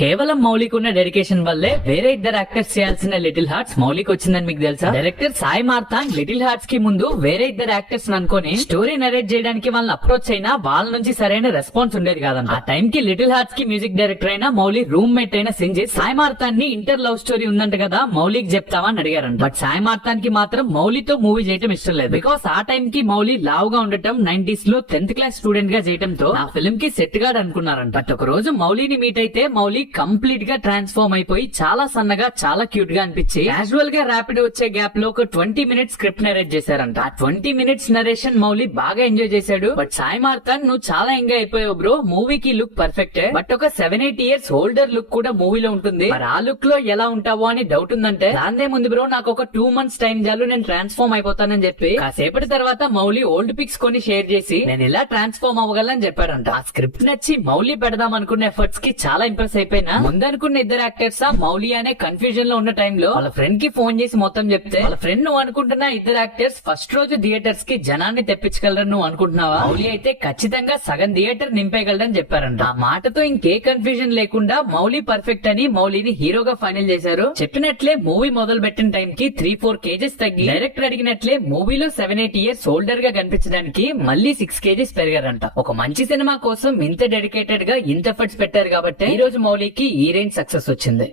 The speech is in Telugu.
కేవలం మౌలిక్ ఉన్న డెడికేషన్ వల్లే వేరే ఇద్దరు యాక్టర్స్ చేయాల్సిన లిటిల్ హార్ట్స్ మౌలిక్ వచ్చిందని మీకు తెలుసా? Director Sai Marthand Little Hearts కి ముందు వేరే ఇద్దరు యాక్టర్స్ అనుకుని స్టోరీ నరేట్ చేయడానికి వాళ్ళని అప్రోచ్ అయినా వాళ్ళ నుంచి సరైన రెస్పాన్స్ ఉండేది కాదంట. ఆ టైం కి లిటిల్ హార్ట్స్ కి మ్యూజిక్ డైరెక్టర్ అయిన మౌలి రూమ్ మేట్ అయిన సింజిత్ సాయి మార్తాండ్ ని ఇంటర్ లవ్ స్టోరీ ఉందంట కదా మౌలిక్ చెప్తావా అని అడిగారంట. బట్ సాయి మార్తాండ్ కి మాత్రం మౌలితో మూవీ చేయడం ఇష్టం లేదు. బికాస్ ఆ టైం కి మౌలి లావుగా ఉండటం 90s లో 10th క్లాస్ స్టూడెంట్ గా చేయడంతో ఆ ఫిల్మ్ కి సెట్ గాడు అనుకున్నారంట. బట్ ఒక రోజు మౌలిని మీట్ అయితే మౌలి కంప్లీట్ గా ట్రాన్స్ఫార్మ్ అయిపోయి చాలా సన్నగా చాలా క్యూట్ గా అనిపించి క్యాజువల్ గా ర్యాపిడ్ వచ్చే గ్యాప్ లో ఒక 20 minutes స్క్రిప్ట్ నరేట్ చేశారంట. ఆ 20 minutes నరేషన్ మౌలి బాగా ఎంజాయ్ చేశాడు. బట్ సాయి మార్తాండ్ నువ్వు చాలా ఎంజాయ్ అయిపోయావు బ్రో, మూవీకి లుక్ పర్ఫెక్ట్, బట్ ఒక 7-8 years ఓల్డర్ లుక్ కూడా మూవీలో ఉంటుంది, మరి ఆ లుక్ లో ఎలా ఉంటావో అని డౌట్ ఉందంటే దాందే ముందు బ్రో నాకు ఒక 2 months టైం చాలు నేను ట్రాన్స్ఫార్మ్ అయిపోతానని చెప్పి కాసేపటి తర్వాత మౌలి ఓల్డ్ పిక్స్ కొని షేర్ చేసి నేను ఎలా ట్రాన్స్ఫార్మ్ అవ్వగలని చెప్పాడంట. ఆ స్క్రిప్ట్ నచ్చి మౌలి పెడదాం అనుకున్న ఎఫర్ట్స్ కి చాలా ఇంప్రెస్ అయిపోయినా ముందనుకున్న ఇద్దరు యాక్టర్స్ మౌలి అనే కన్ఫ్యూజన్ లో ఉన్న టైంలో వాళ్ళ ఫ్రెండ్ కి ఫోన్ చేసి మొత్తం చెప్తే వాళ్ళ ఫ్రెండ్ నువ్వు అనుకుంటున్న ఇద్దరు యాక్టర్స్ ఫస్ట్ రోజు థియేటర్స్ కి జనాన్ని తెప్పించగలరని నువ్వు అనుకుంటున్నావా? మౌలి అయితే ఖచ్చితంగా సగం థియేటర్ నింపేయగలరని చెప్పారంట. ఆ మాటతో ఇంకే కన్ఫ్యూజన్ లేకుండా మౌలి పర్ఫెక్ట్ అని మౌలిని హీరోగా ఫైనల్ చేశారు. చెప్పినట్లే మూవీ మొదలు పెట్టిన టైం కి 3-4 kgs తగ్గి డైరెక్టర్ అడిగినట్లే మూవీలో 7-8 years ఓల్డర్ గా కనిపించడానికి మళ్ళీ 6 kgs పెరిగారంట. ఒక మంచి సినిమా కోసం ఇంత డెడికేటెడ్ గా ఇంత ఎఫర్ట్స్ పెట్టారు కాబట్టి ఈ రోజు మౌలికి ఈ రేంజ్ సక్సెస్ వచ్చింది.